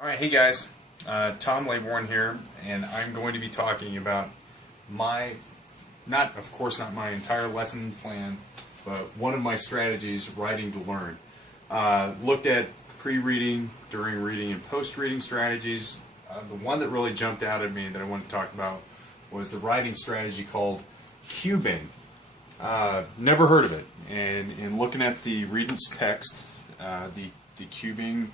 Alright, hey guys, Tom Laybourne here, and I'm going to be talking about of course not my entire lesson plan, but one of my strategies, writing to learn. Looked at pre-reading, during reading, and post-reading strategies. The one that really jumped out at me that I want to talk about was the writing strategy called cubing. Never heard of it, and in looking at the Regent's text, the cubing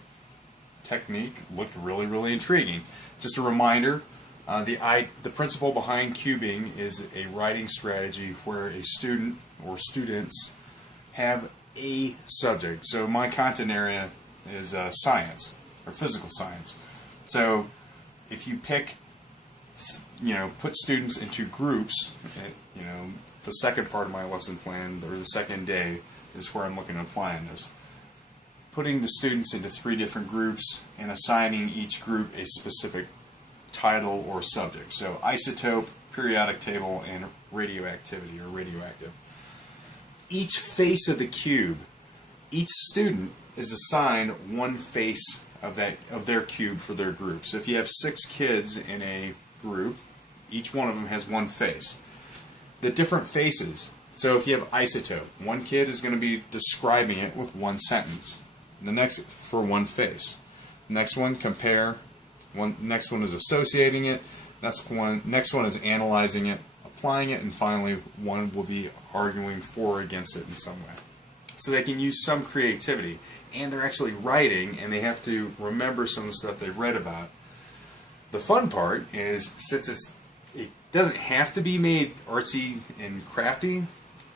technique looked really intriguing. Just a reminder, the principle behind cubing is a writing strategy where a student or students have a subject. So my content area is science or physical science. So if you put students into groups, the second part of my lesson plan or the second day is where I'm looking at applying this. Putting the students into 3 different groups and assigning each group a specific title or subject. So isotope, periodic table, and radioactivity or radioactive. Each face of the cube, each student is assigned one face of their cube for their group. So if you have 6 kids in a group, each one of them has one face. The different faces. So if you have isotope, one kid is going to be describing it with one sentence. The next for one face. Next one compare. Next one is associating it. Next one is analyzing it, applying it, and finally one will be arguing for or against it in some way. So they can use some creativity, and they're actually writing, and they have to remember some of the stuff they read about. The fun part is, since it doesn't have to be made artsy and crafty.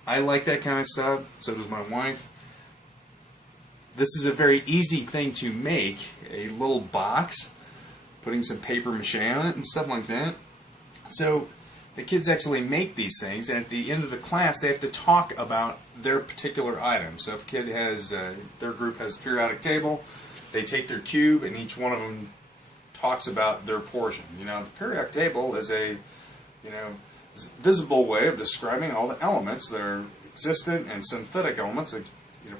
I like that kind of stuff. So does my wife. This is a very easy thing to make, a little box, putting some paper mache on it and stuff like that. So the kids actually make these things, and at the end of the class they have to talk about their particular item. So if a kid has, their group has a periodic table, they take their cube and each one of them talks about their portion. The periodic table is a visible way of describing all the elements that are existent and synthetic elements that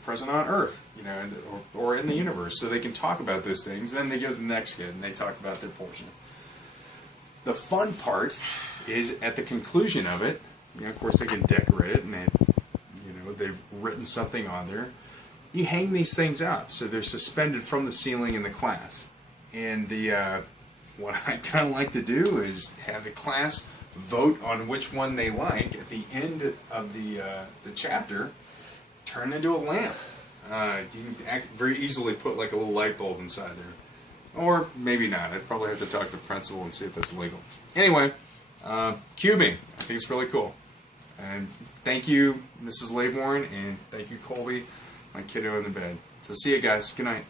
present on Earth, or in the universe. So they can talk about those things. Then they go to the next kid and they talk about their portion. The fun part is at the conclusion of it. Of course, they can decorate it, and they've written something on there. You hang these things out, so they're suspended from the ceiling in the class. And what I kind of like to do is have the class vote on which one they like at the end of the chapter. Turn into a lamp. You can very easily put like a little light bulb inside there. Or maybe not. I'd probably have to talk to the principal and see if that's legal. Anyway, cubing. I think it's really cool. And thank you, Mrs. Laybourne, and thank you, Colby, my kiddo in the bed. So see you guys. Good night.